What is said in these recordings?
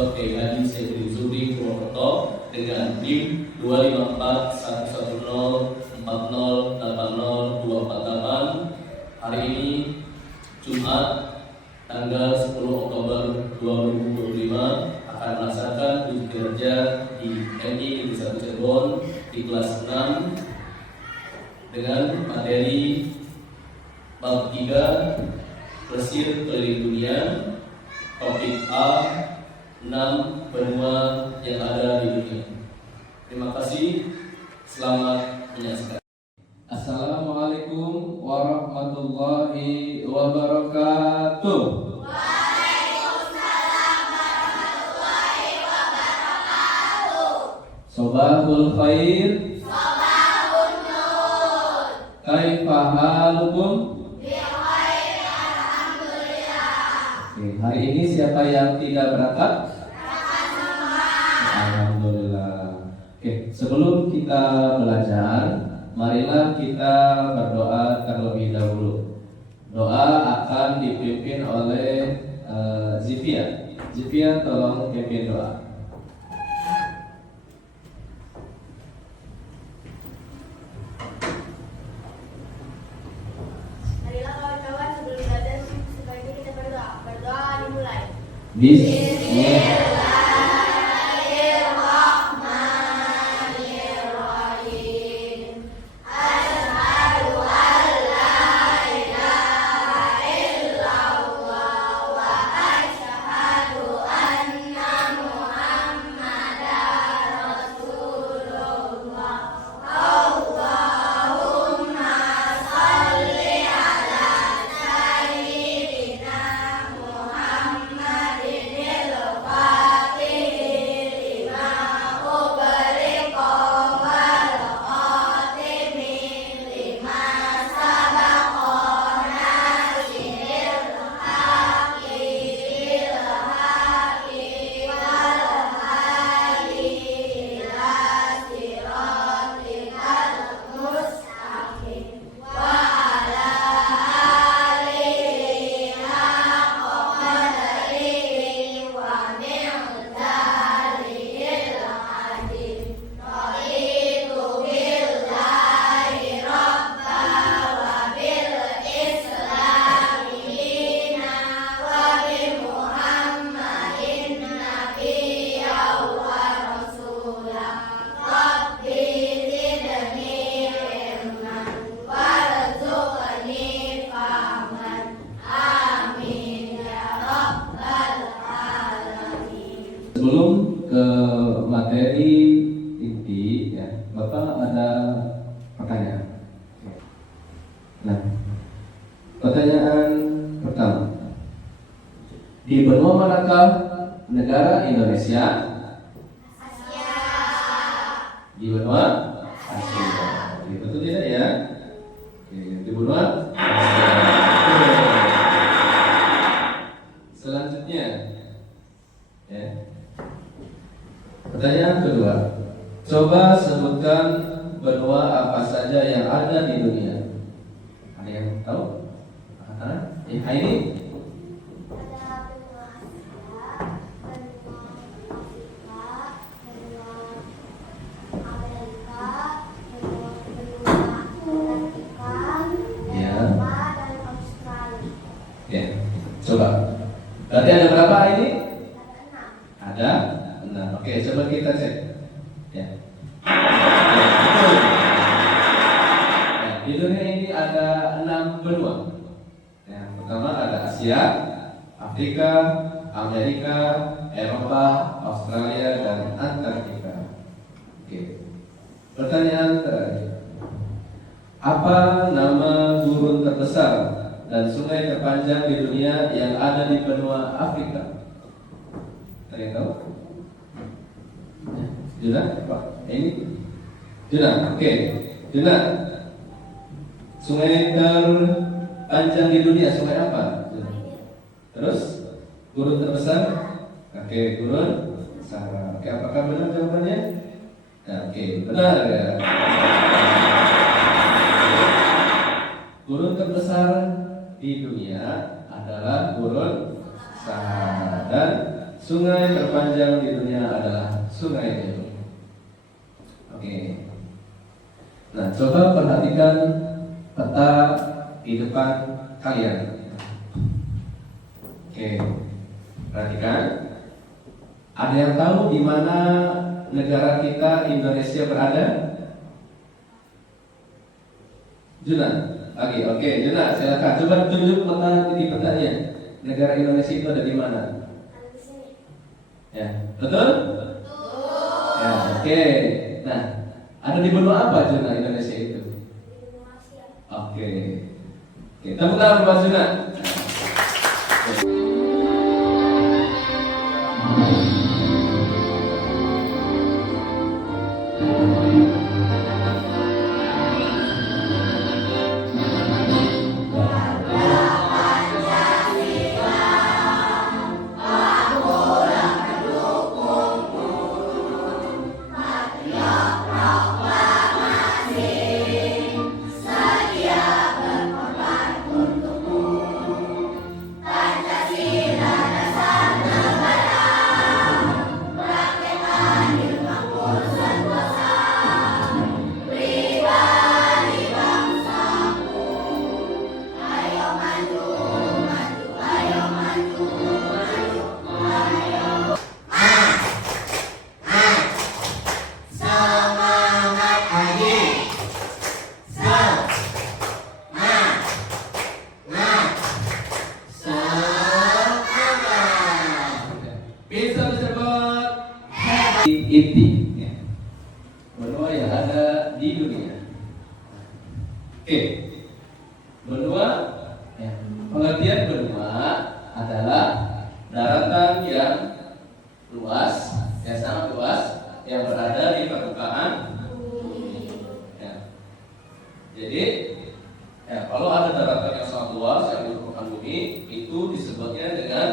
Profesor Kiai Haji Saiful Zuhri Purwokerto dengan NIM 2541140408028. Hari ini Jumat tanggal 10 Oktober 2025 akan melaksanakan uji kinerja di MI Negeri 1 Cirebon di kelas 6 dengan materi bab 3 Plesir Keliling Dunia. Topik A, 6 benua yang ada di dunia. Terima kasih, selamat menyaksikan. Assalamualaikum warahmatullahi wabarakatuh. Waalaikumsalam warahmatullahi wabarakatuh. Sobahul khair, Sobahun nur. kaifa halukum? Bikhair, alhamdulillah. Oke, hari ini siapa yang tidak berangkat? Akan semua. Alhamdulillah. Oke, sebelum kita belajar, marilah kita berdoa terlebih dahulu. Doa akan dipimpin oleh Zivia. Zivia, tolong pimpin doa. Marilah kawan-kawan sebelum belajar sebaiknya kita berdoa. Berdoa dimulai. Bismillahirrahmanirrahim. Asyhadu an la ilaha illallah wa asyhadu anna Muhammadar Rasulullah. Allahumma shalli ala sayyidina Muhammadin al-Fatih lima ughliqa wal khatimi lima sabaqa nasiril haqqi bil haqqi wal hadi ila siratikal mustaqim wa ala alihi haqqa qadrihi wa miqdarihil azim. Raditu billahi rabba wa bil islami dina wa bi Muhammadin nabiyya wa rasulah. Rabbi zidni ilman warzuqni fahman. Amin ya rabbal alamin. Sebelum ke materi inti, ya, Bapak ada pertanyaan. Nah, pertanyaan pertama, di benua manakah negara Indonesia? Di benua Asia. Oke, betul tidak ya? Oke, di benua Asia. Selanjutnya, ya. Pertanyaan kedua, coba sebutkan benua apa saja yang ada di dunia. Ada yang tahu? Ini Ada benua Asia, benua Afrika, benua Amerika, benua Ya. Eropa, dan Australia. Ya, coba. Berarti ada berapa ini? Ada 6. Ada 6. Oke, coba kita cek. Ya. Ya, di dunia ini ada 6 benua. Yang pertama ada Asia, Afrika, Amerika, Eropa, Australia, dan Antartika. Oke. Pertanyaan terakhir. Apa nama gurun terbesar dan sungai terpanjang di dunia yang ada di benua Afrika? Ada yang tahu? Juna, Pak. Ini Juna, oke. Juna, sungai terpanjang di dunia, sungai apa? Juna. Terus gurun terbesar? Oke, gurun Sahara. Oke, apakah benar jawabannya? Ya, oke, benar ya. Gurun terbesar di dunia adalah gurun Sahara dan sungai terpanjang di dunia adalah Sungai Nil. Oke. Nah, coba perhatikan peta di depan kalian. Oke. Perhatikan. Ada yang tahu di mana negara kita Indonesia berada? Juna. Oke, Juna, silakan. Coba tunjuk peta di petanya. Negara Indonesia itu ada di mana? Ada di sini. Ya, betul? Ya, oke. Nah, ada di benua apa Juna Indonesia itu? Di benua Asia. Oke. Tepuk tangan buat Juna. Bisa disebut inti ya. Benua yang ada di dunia. Oke. Benua ya. Pengertian benua adalah daratan yang luas, yang sangat luas, yang berada di permukaan bumi. Ya. Jadi ya, kalau ada daratan yang sangat luas yang di permukaan bumi, itu disebutnya dengan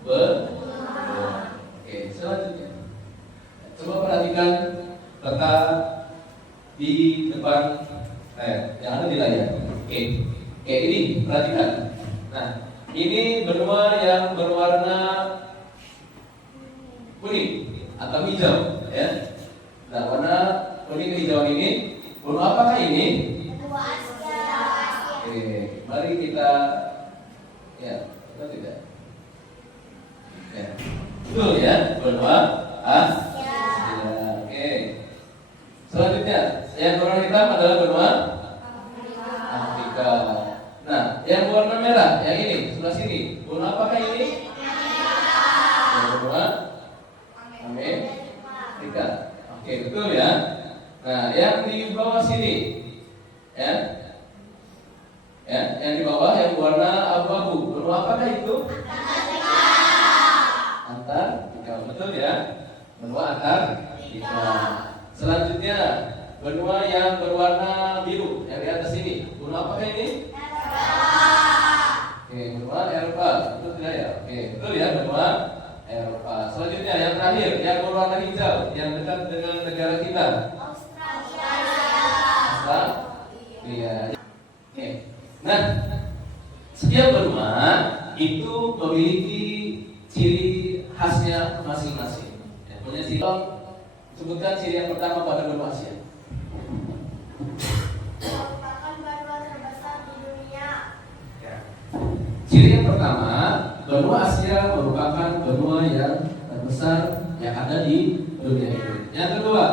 benua. Oke, selanjutnya coba perhatikan peta di depan yang ada di layar. Oke, ini perhatikan. Nah, ini benua yang berwarna kuning atau hijau, ya. Nah, warna kuning hijau ini, benua apakah ini? Benua Asia. Oke, mari kita tidak. Ya. Betul ya, benua Asia. Oke. Selanjutnya, yang berwarna hitam adalah benua Afrika. Nah, yang berwarna merah, yang ini, sebelah sini, benua apakah ini? Benua Amerika. Oke, betul ya. Nah, yang di bawah sini, ya, yang di bawah yang berwarna abu-abu, benua apakah itu? Antartika, betul ya, benua Antartika. Selanjutnya benua yang berwarna biru yang di atas ini, benua apakah ini? Oke, benua Eropa, betul tidak ya? Oke, betul ya, benua Eropa. Selanjutnya yang terakhir yang berwarna hijau yang dekat dengan negara kita, Australia. Oke, nah setiap benua itu memiliki ciri khasnya masing-masing. Ya, punya ciri. Sebutkan ciri yang pertama pada benua Asia. Merupakan benua terbesar di dunia. Ya. Ciri yang pertama, benua Asia merupakan benua yang terbesar yang ada di dunia ini. Yang kedua,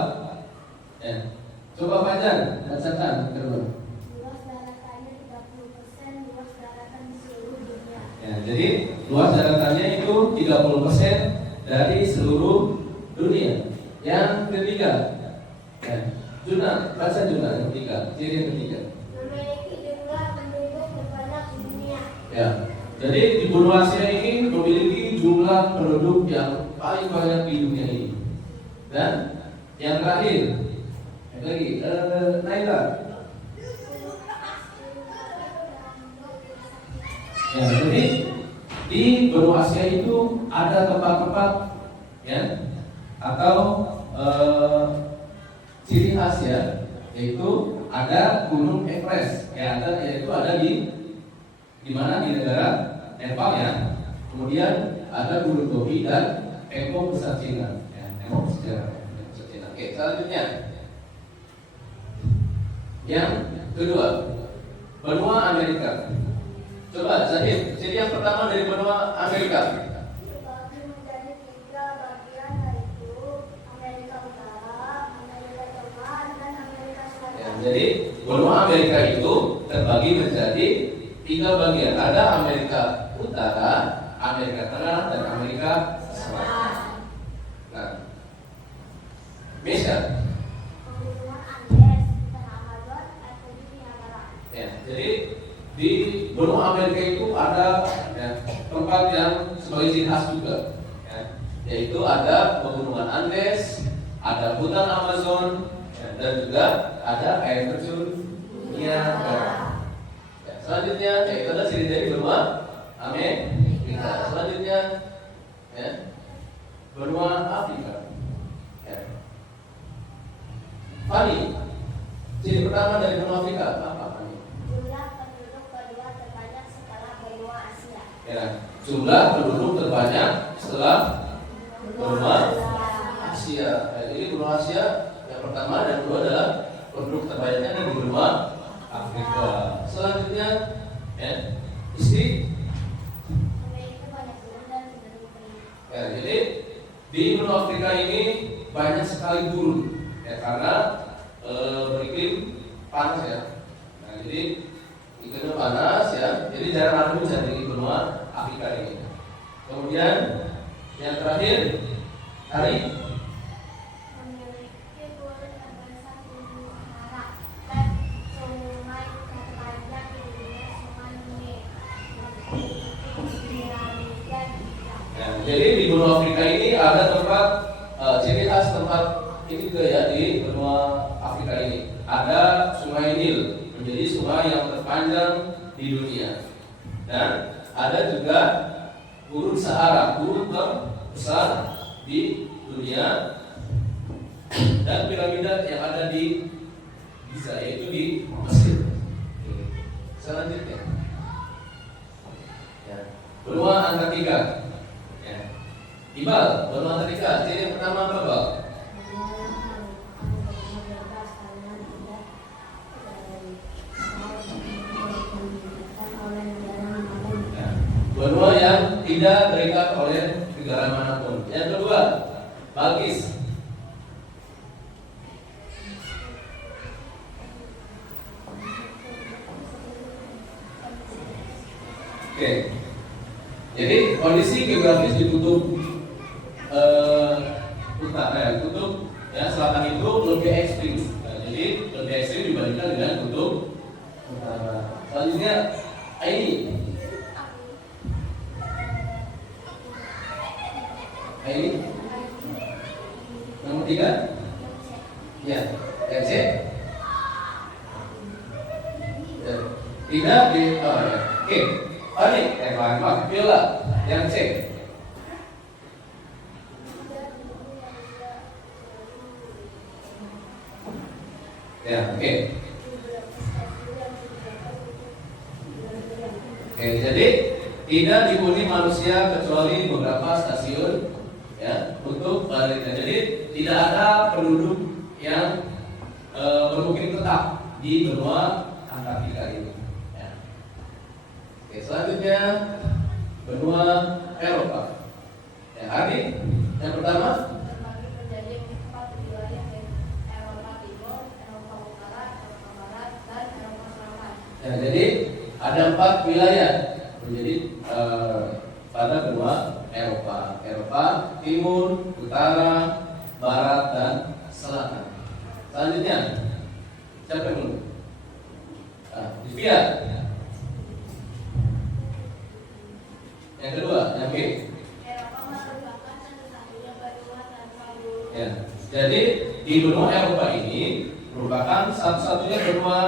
ya, coba Fajar bacakan kedua. Luas daratannya 30% luas daratan di seluruh dunia. Ya, jadi luas daratannya itu 30% dari seluruh dunia. Yang ketiga, ya, Juna, baca Juna yang ketiga, ciri yang ketiga. Memiliki jumlah penduduk terbanyak di dunia. Ya, jadi di benua Asia ini memiliki jumlah penduduk yang paling banyak di dunia ini. Dan yang terakhir, lagi, Naila. Ya, jadi di benua Asia itu ada tempat-tempat, ya, atau ciri khas ya, yaitu ada Gunung Everest, yaitu ada di mana di negara Nepal ya. Kemudian ada Gunung Gobi dan Emo besar Cina, ya, Emo besar Cina. Oke, selanjutnya yang kedua, benua Amerika. Coba Zahid, jadi yang pertama dari benua Amerika. Dibagi menjadi 3 bagian, yaitu Amerika Utara, Amerika Tengah, dan Amerika Ya, Selatan. jadi benua Amerika itu terbagi menjadi 3 bagian. Ada Amerika Utara, Amerika Tengah, dan Amerika Selatan. Nah, Misha, Pegunungan Andes, hutan Amazon, ekosistem Niagara. ya, jadi di benua Amerika itu ada ya, tempat yang sebagai ciri khas juga, ya, yaitu ada pegunungan Andes, ada hutan Amazon, ya, dan juga ada air terjun Niagara. Ya, selanjutnya, ya, itu adalah ciri dari benua Amerika. Selanjutnya, ya, benua Afrika. Ya. Fani, ciri pertama dari benua Afrika apa, Fani? Jumlah penduduk kedua terbanyak setelah benua Asia. Ya, jumlah penduduk terbanyak setelah benua Asia. Ya, jadi benua Asia yang pertama dan kedua adalah penduduk terbanyaknya di benua Afrika. Selanjutnya, ya, istri. Memiliki banyak gurun dan cenderung kering. Ya, jadi di benua Afrika ini banyak sekali gurun, ya, karena beriklim panas ya. Nah, jadi iklimnya panas ya, jadi jarang ada hujan di benua Afrika ini. Kemudian yang terakhir, Hari. Memiliki gurun terbesar di Sahara dan sungai terpanjang di dunia, Sungai Nil. Ya, jadi di benua Afrika ini ada tempat ciri khas tempat ini juga ya di benua Afrika ini. Ada Sungai Nil, menjadi sungai yang terpanjang di dunia. Dan ada juga Gurun Sahara, gurun terbesar di dunia. Dan piramida yang ada di Giza, yaitu di Mesir. Selanjutnya, ya, benua Antartika. Ya. Ibal, benua Antartika. Jadi yang pertama apa, Bal? Ya. Benua yang tidak terikat oleh negara manapun. Yang kedua, Balkis. Oke. Jadi kondisi geografis di kutub utara, kutub ya selatan itu lebih ekstrim. Nah, jadi lebih ekstrim dibandingkan dengan kutub utara. Selanjutnya ini nomor 3. Ya, yang C. Ya. Tidak di oh, ya. Oke. Ini maaf, Viola yang C. Ya, oke. Oke, jadi tidak dihuni manusia kecuali beberapa stasiun ya untuk penelitian. Jadi tidak ada penduduk yang bermukim tetap di benua Antartika ini. Ya. Oke, selanjutnya benua Eropa. Ya, Adi, yang pertama. Terbagi menjadi 4 wilayah, yaitu Eropa Timur, Eropa Utara, Eropa Barat, dan Eropa Selatan. Ya, jadi ada 4 wilayah menjadi pada benua Eropa. Eropa Timur, Utara, Barat, dan Selatan. Selanjutnya, siapa yang dulu? Divya. Yang kedua, yang B. Eropa merupakan satu-satunya benua tanpa gurun. Ya, jadi di benua Eropa ini merupakan satu-satunya benua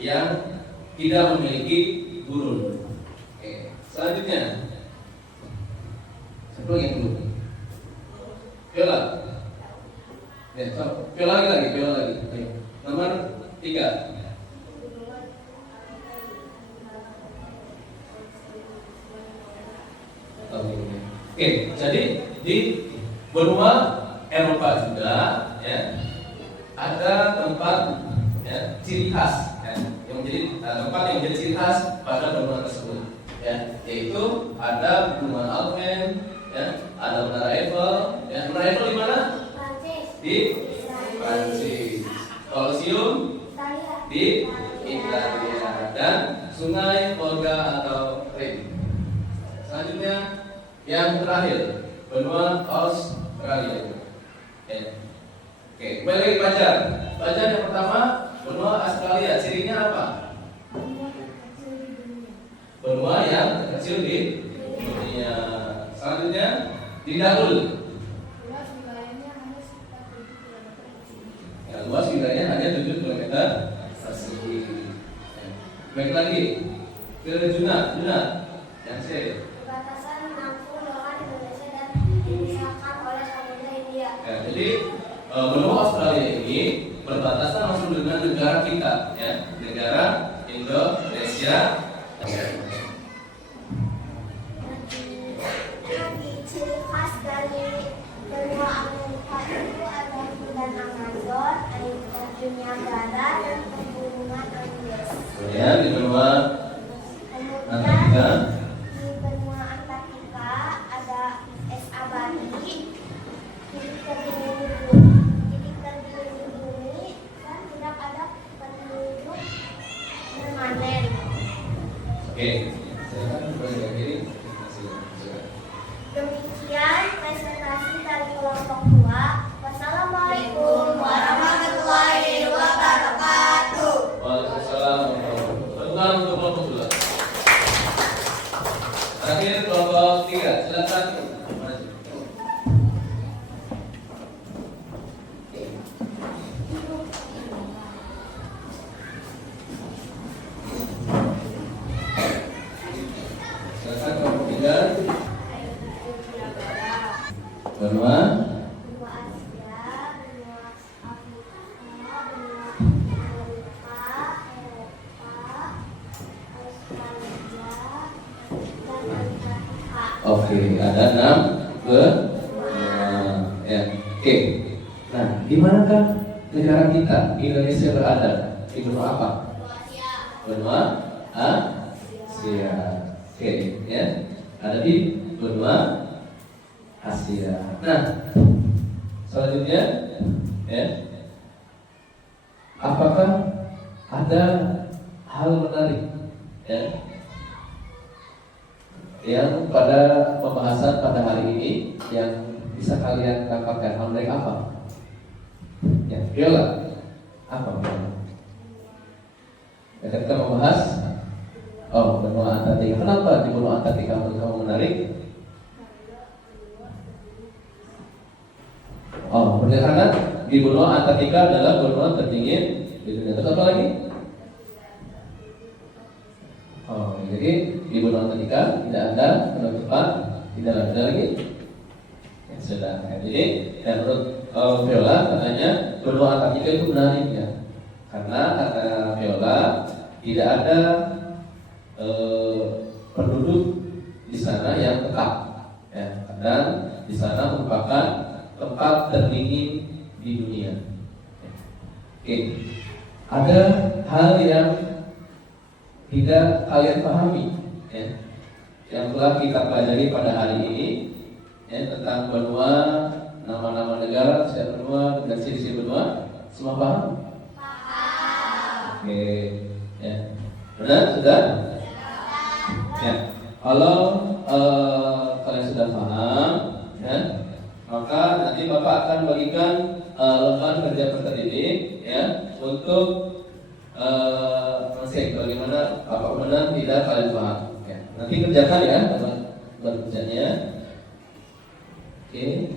yang tidak memiliki gurun. Oke, selanjutnya, siapa yang dulu? Viola. Ya, Viola lagi. Ayo. Nomor 3. Oke, jadi di Benua Eropa juga, ya, ada tempat, ya, ciri khas, ya, yang menjadi tempat yang menjadi ciri khas pada benua tersebut, ya, yaitu ada Bendungan Alpen, ya, ada Menara Eiffel, ya. Menara Eiffel di mana? Prancis. Di Prancis. Kolosium di Italia, dan Sungai Volga atau Rin. Selanjutnya yang terakhir, benua Australia. Oke, kembali lagi pelajar. Pelajar yang pertama, benua Australia. Cirinya apa? Benua yang terkecil di dunia. Selanjutnya di Darul. Ya, luas wilayahnya hanya 7 km persegi. Baik lagi ke Junat yang C. Perbatasan langsung dengan Indonesia dan dipisahkan oleh Samudra Hindia. Ya, jadi benua Australia ini berbatasan langsung dengan negara kita, ya, negara Indonesia. Ciri khas dari benua Amerika itu ada hutan Amazon, air terjun Niagara, dan pegunungan Andes. Ya, di benua Kemudian Antartika. di benua Antartika ada es abadi, titik tertinggi bumi, dan tidak ada penduduk permanen. Oke, silakan kembali ke kiri. Silakan. Demikian presentasi dari kelompok 2. Wassalamualaikum warahmatullahi wabarakatuh. Waalaikumsalam warahmatullahi wabarakatuh. Untuk kelompok 2. Terakhir kelompok 3, silakan maju. Silakan kelompok 3. Benua Benua Asia, benua Afrika, benua Amerika, Eropa, Australia, dan Antartika. Oke, ada 6 benua. Ya, oke. Nah, di manakah negara kita Indonesia berada? Di benua apa? Benua Asia. Oke, ya. Ada di benua Asia. Nah, selanjutnya, ya, apakah ada hal menarik, ya, yang pada pembahasan pada hari ini yang bisa kalian dapatkan? Hal menarik apa? Ya, Viola, apa? Ya, kita membahas benua Antartika. Kenapa di benua Antartika menurut kamu menarik? Karena di benua Antartika adalah benua terdingin di dunia. Terus apa lagi? Jadi di benua Antartika tidak ada penutupan, tidak ada lagi. Ya, sudah. Jadi menurut Viola katanya benua Antartika itu menarik, ya, karena kata Viola tidak ada penduduk di sana yang tetap, ya, dan di sana merupakan tempat terdingin di dunia. Oke, ada hal yang tidak kalian pahami, ya, yang telah kita pelajari pada hari ini, ya, tentang benua, nama-nama negara, siapa benua dan ciri-ciri benua. Semua paham? Oke, ya, benar sudah? Ya, kalau kalian sudah paham, ya, maka nanti Bapak akan bagikan lembar kerja peserta didik, ya, untuk mengecek bagaimana Bapak benar tidak kalian paham. Ya, nanti kerjakan, ya, lembar kerjanya. Oke.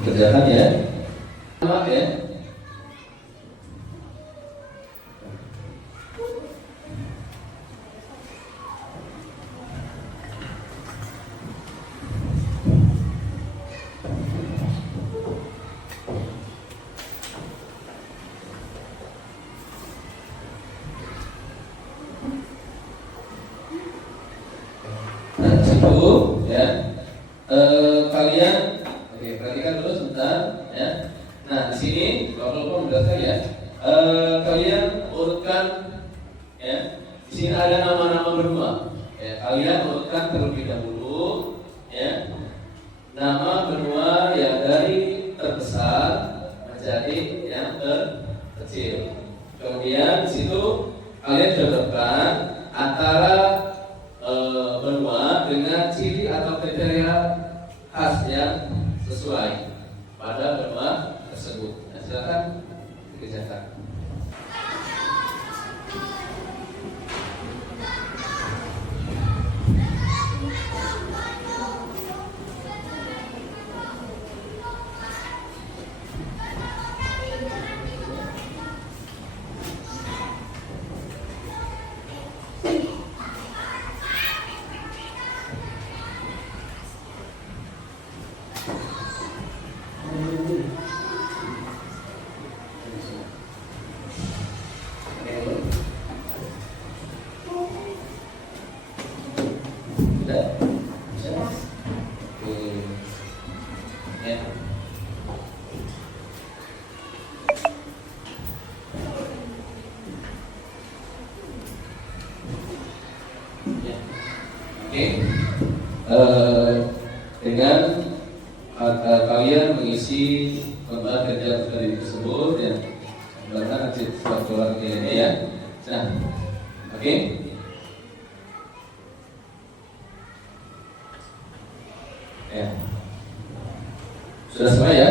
Dikerjakan, ya. Maaf, ya. nama-nama benua. Ya, kalian urutkan terlebih dahulu ya. Nama benua yang dari terbesar menjadi yang terkecil. Kemudian di situ kalian cocokkan antara benua dengan ciri atau kriteria khas yang sesuai pada benua tersebut. Nah, silakan dikerjakan. Dengan kalian mengisi lembar kerja tadi tersebut ya, lembaran hasil keluarga ini ya. Nah, oke. Ya, sudah semua ya?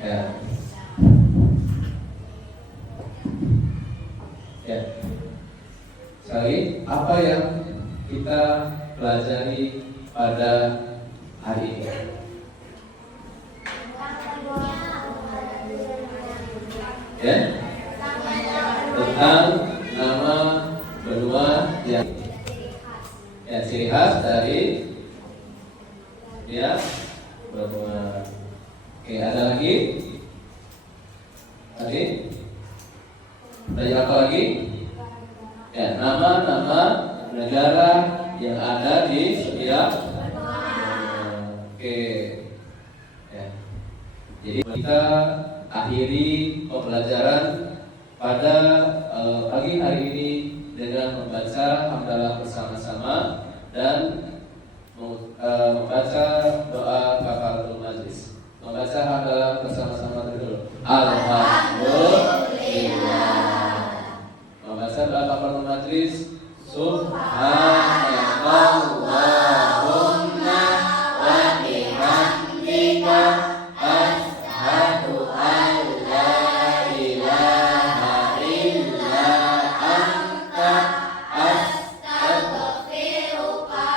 Ya. Ya. Sekali, apa yang kita pelajari pada hari ini? Ya, tentang nama benua yang ciri khas dari ya benua. Oke, ada lagi? Tadi? Tanya apa lagi? Ya, nama-nama negara yang ada di setiap oke ya. Jadi kita akhiri pembelajaran pada pagi hari ini dengan membaca hamdalah bersama-sama dan membaca doa kafaratul majlis. Membaca hamdalah bersama-sama dulu. Alhamdulillah. Membaca doa kafaratul majlis. Subhanallahumma wa bihamdika asyhadu an la ilaha illa anta astaghfiruka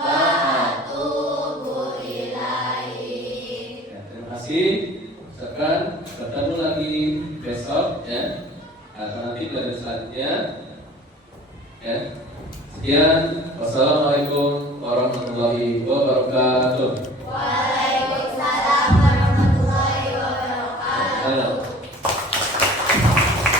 wa atubu ilaik. Ya, terima kasih. Sekarang bertemu lagi besok ya. Atau nanti dari selanjutnya. Ya. Sekian, wassalamualaikum warahmatullahi wabarakatuh.